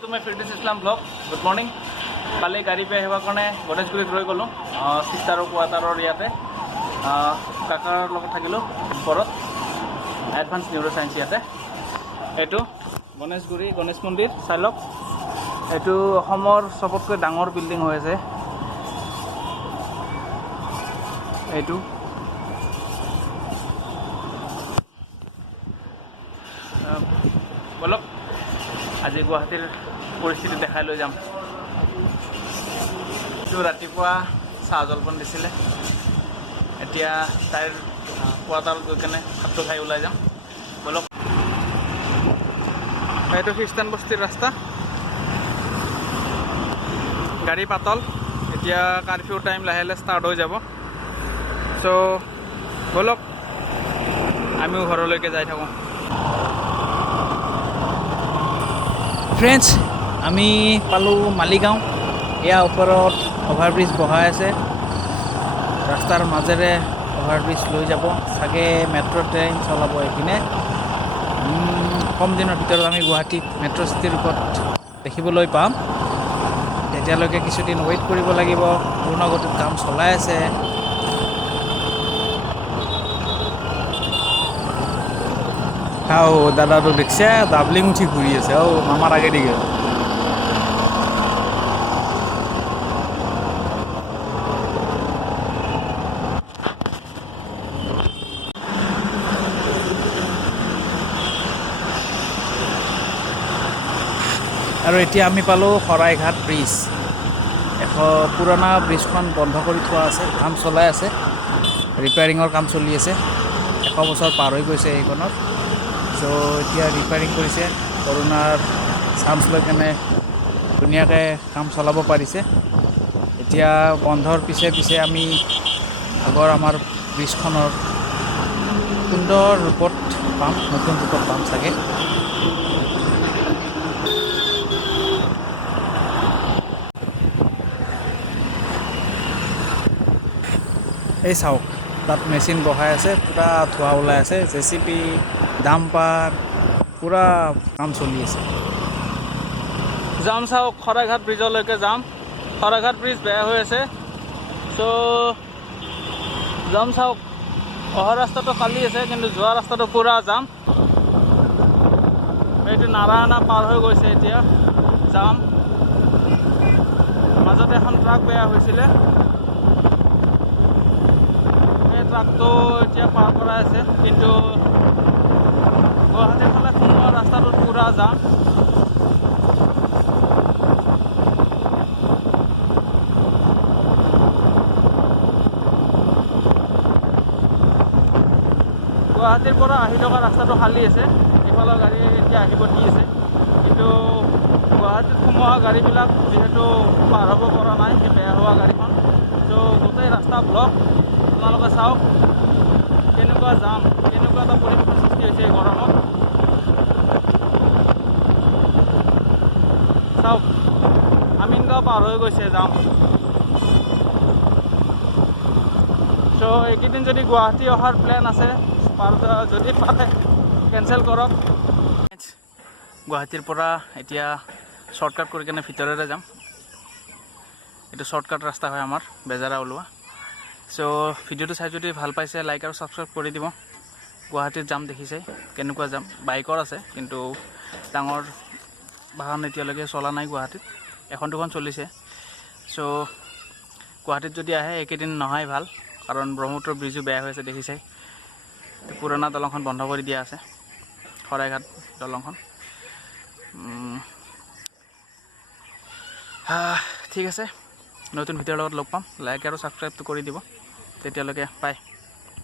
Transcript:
to my fitness Islam vlog. Good morning. Kali gari pe hewa karone Ganeshgurit roi golo. Sister quarter iyate. Kakar logot thakilo porot. Advanced neuroscience iyate. Etu Ganeshguri Ganesh Mandir Salok. Etu Homor sobotকৈ ডাঙৰ building হৈ আছে। এটু বলক আজি গুৱাহাটীৰ পৰিস্থিতি দেখাই লৈ যাম। তো ৰাতিপুৱা চাহ জলপান দিছিলে, এতিয়া তাইৰ কোৱাটাৰত গৈ কেনে ভাতটো খাই ওলাই যাম। বলক এইটো খ্ৰীষ্টান বস্তিৰ ৰাস্তা, গাড়ী পাতল। এতিয়া কাৰফিউ টাইম লাহে লাহে ষ্টাৰ্ট হৈ যাব। সো বলক আমিও ঘৰলৈকে যাই থাকোঁ। ফ্ৰেণ্ডছ, আমি পালোঁ মালিগাঁও। এয়া ওপৰত অভাৰব্ৰিজ বহাই আছে, ৰাস্তাৰ মাজেৰে অভাৰব্ৰিজ লৈ যাব চাগে। মেট্ৰ' ট্ৰেইন চলাব এইপিনে। কম দিনৰ ভিতৰত আমি গুৱাহাটীত মেট্ৰ' চিটিৰ ওপৰত দেখিবলৈ পাম। তেতিয়ালৈকে কিছুদিন ৱেইট কৰিব লাগিব। পূৰ্ণগতিত কাম চলাই আছে। দাদাটো দেখছে ডাবলিং উঠি ঘূৰি আছে। মামাৰ আগে দিকে আৰু এতিয়া আমি পালোঁ শৰাইঘাট ব্ৰিজ। পুৰণা ব্ৰিজখন বন্ধ কৰি থোৱা আছে, কাম চলাই আছে, ৰিপেয়াৰিঙৰ কাম চলি আছে। 100 বছৰ পাৰ হৈ গৈছে এইখনৰ। চ' এতিয়া ৰিপেয়াৰিং কৰিছে, কৰোণাৰ চান্স লৈ কেনে ধুনীয়াকৈ কাম চলাব পাৰিছে। এতিয়া বন্ধৰ পিছে পিছে আমি আগৰ আমাৰ ব্ৰিজখনৰ সুন্দৰ ৰূপত পাম, নতুন ৰূপত পাম চাগে। এই চাওক, তাত মেচিন বহাই আছে, পূৰা ধোঁৱা ওলাই আছে। JCB, ডাম্পাৰ, পূৰা কাম চলি আছে। যাম চাওক, শৰাইঘাট ব্ৰিজলৈকে যাম। শৰাইঘাট ব্ৰিজ বেয়া হৈ আছে। চ' যাম চাওক। অহা ৰাস্তাটো খালী আছে, কিন্তু যোৱা ৰাস্তাটো পূৰা যাম। এইটো নাৰায়ণা পাৰ হৈ গৈছে, এতিয়া যাম। মাজতে এখন ট্ৰাক বেয়া হৈছিলে, ট্ৰাকটো এতিয়া পাৰ কৰাই আছে, কিন্তু গুৱাহাটীৰ ফালে সোমোৱা ৰাস্তাটোত পূৰা যাম। গুৱাহাটীৰ পৰা আহি থকা ৰাস্তাটো খালী আছে, এইফালৰ গাড়ী এতিয়া আহিব দি আছে, কিন্তু গুৱাহাটীত সোমোৱা গাড়ীবিলাক যিহেতু পাৰ হ'ব পৰা নাই, সেই বেয়া হোৱা গাড়ীখন। ত' গোটেই ৰাস্তা ব্লক। আপোনালোকে চাওক কেনেকুৱা যাম, কেনেকুৱা এটা পৰিৱেশৰ সৃষ্টি হৈছে এই গৰমত। চাওক, আমিনগাঁও পাৰ হৈ গৈছে, যাম। চ' এইকেইদিন যদি গুৱাহাটী অহাৰ প্লেন আছে, যদি পাৰে কেঞ্চেল কৰক। গুৱাহাটীৰ পৰা এতিয়া শ্বৰ্টকাট কৰি কেনে ভিতৰেৰে যাম। এইটো শ্বৰ্টকাট ৰাস্তা হয় আমাৰ, বেজাৰা ওলোৱা। চ' ভিডিঅ'টো চাই যদি ভাল পাইছে, লাইক আৰু ছাবস্ক্ৰাইব কৰি দিব। গুৱাহাটীত যাম দেখিছে কেনেকুৱা যাম। বাইকৰ আছে, কিন্তু ডাঙৰ বাহন এতিয়ালৈকে চলা নাই গুৱাহাটীত, এখন দুখন চলিছে। চ' গুৱাহাটীত যদি আহে এইকেইদিন নহাই ভাল, কাৰণ ব্ৰহ্মপুত্ৰ ব্ৰিজো বেয়া হৈ আছে দেখিছে। পুৰণা দলংখন বন্ধ কৰি দিয়া আছে, শৰাইঘাট দলংখন। ঠিক আছে, নতুন ভিডিঅ'ৰ লগত লগ পাম। লাইক আৰু ছাবস্ক্ৰাইবটো কৰি দিব। তেতিয়ালৈকে বাই।